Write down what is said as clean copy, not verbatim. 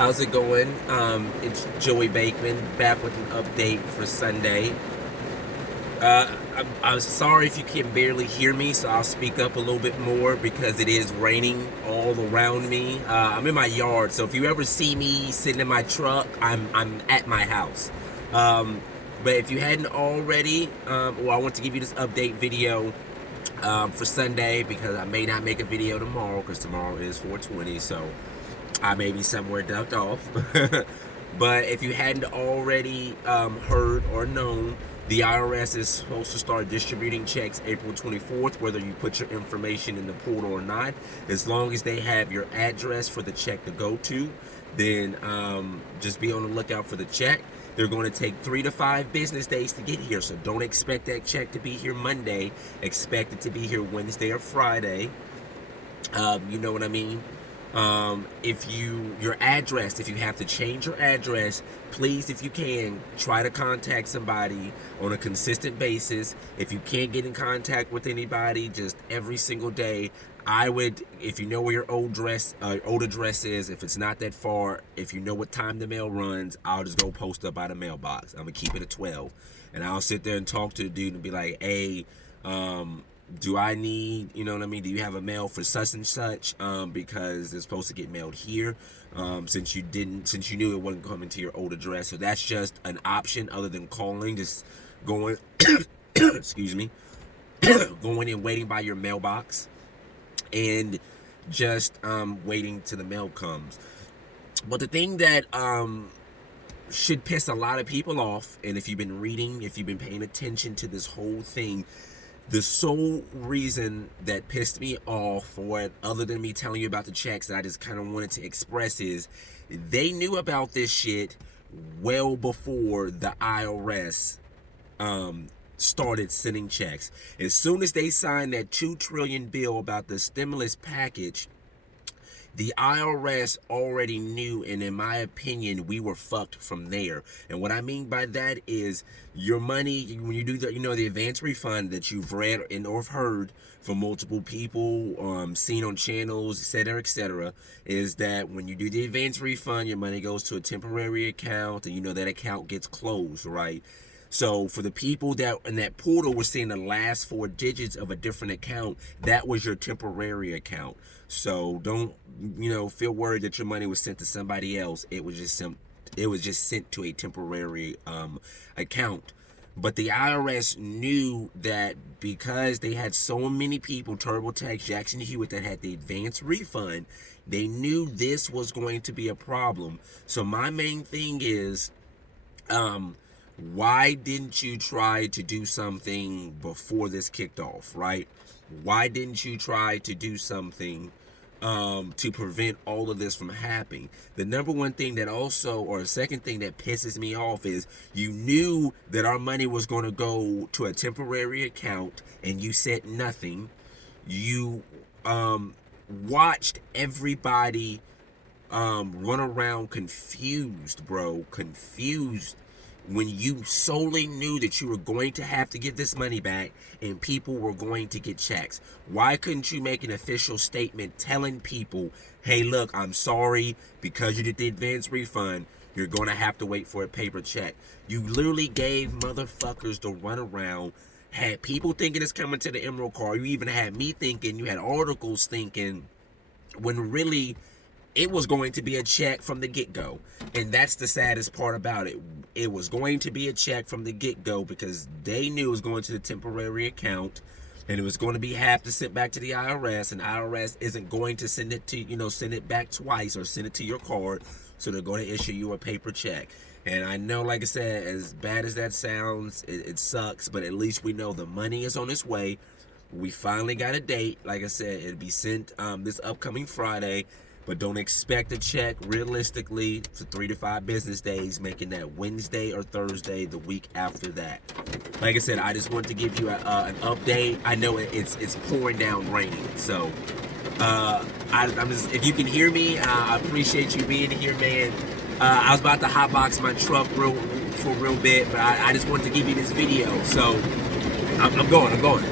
How's it going? It's Joey Bakeman back with an update for Sunday. I'm sorry if you can barely hear me, so I'll speak up a little bit more because it is raining all around me. I'm in my yard, so if you ever see me sitting in my truck, I'm at my house. Um, but if you hadn't already, well, I want to give you this update video for Sunday because I may not make a video tomorrow because tomorrow is 420, so I may be somewhere ducked off. But if you hadn't already heard or known, the IRS is supposed to start distributing checks April 24th, whether you put your information in the portal or not. As long as they have your address for the check to go to, then just be on the lookout for the check. They're going to take 3 to 5 business days to get here, so don't expect that check to be here Monday. Expect it to be here Wednesday or Friday. You know what I mean? If your address, if you have to change your address, please, if you can, try to contact somebody on a consistent basis. If you can't get in contact with anybody just every single day, I would, if you know where your old address is, if it's not that far, if you know what time the mail runs, I'll just go post up by the mailbox. I'm gonna keep it at 12, and I'll sit there and talk to the dude and be like, hey, do I need, you know what I mean? Do you have a mail for such and such? Because it's supposed to get mailed here. Since you knew it wasn't coming to your old address. So that's just an option other than calling, just going, excuse me, going and waiting by your mailbox and just waiting till the mail comes. But the thing that should piss a lot of people off, and if you've been reading, if you've been paying attention to this whole thing, the sole reason that pissed me off for it, other than me telling you about the checks that I just kind of wanted to express, is they knew about this shit well before the IRS started sending checks. As soon as they signed that $2 trillion bill about the stimulus package, the IRS already knew, and in my opinion, we were fucked from there. And what I mean by that is your money, when you do the, the advance refund that you've read and or heard from multiple people, seen on channels, etc., is that when you do the advance refund, your money goes to a temporary account, and that account gets closed, right? So for the people that in that portal were seeing the last 4 digits of a different account, that was your temporary account. So don't, feel worried that your money was sent to somebody else. It was just sent to a temporary account. But the IRS knew that because they had so many people, TurboTax, Jackson Hewitt, that had the advance refund, they knew this was going to be a problem. So my main thing is, why didn't you try to do something before this kicked off, right? Why didn't you try to do something to prevent all of this from happening? The number one thing that also, or the second thing that pisses me off is you knew that our money was going to go to a temporary account and you said nothing. You watched everybody run around confused, bro, confused, when you solely knew that you were going to have to give this money back and people were going to get checks. Why couldn't you make an official statement telling people, hey, look, I'm sorry, because you did the advance refund, you're going to have to wait for a paper check? You literally gave motherfuckers the runaround, had people thinking it's coming to the Emerald Card. You even had me thinking, you had articles thinking, when really it was going to be a check from the get-go. And that's the saddest part about it. It was going to be a check from the get-go because they knew it was going to the temporary account and it was going to be have to sent back to the IRS, and IRS isn't going to send it to, send it back twice or send it to your card, so they're going to issue you a paper check. And I know, like I said, as bad as that sounds, it sucks, but at least we know the money is on its way. We finally got a date. Like I said, it'll be sent this upcoming Friday. But don't expect a check realistically for 3 to 5 business days, making that Wednesday or Thursday the week after that. Like I said, I just wanted to give you an update. I know it's pouring down raining, so I'm just, if you can hear me, I appreciate you being here, man. I was about to hotbox my truck for a real bit, but I just wanted to give you this video. So I'm going.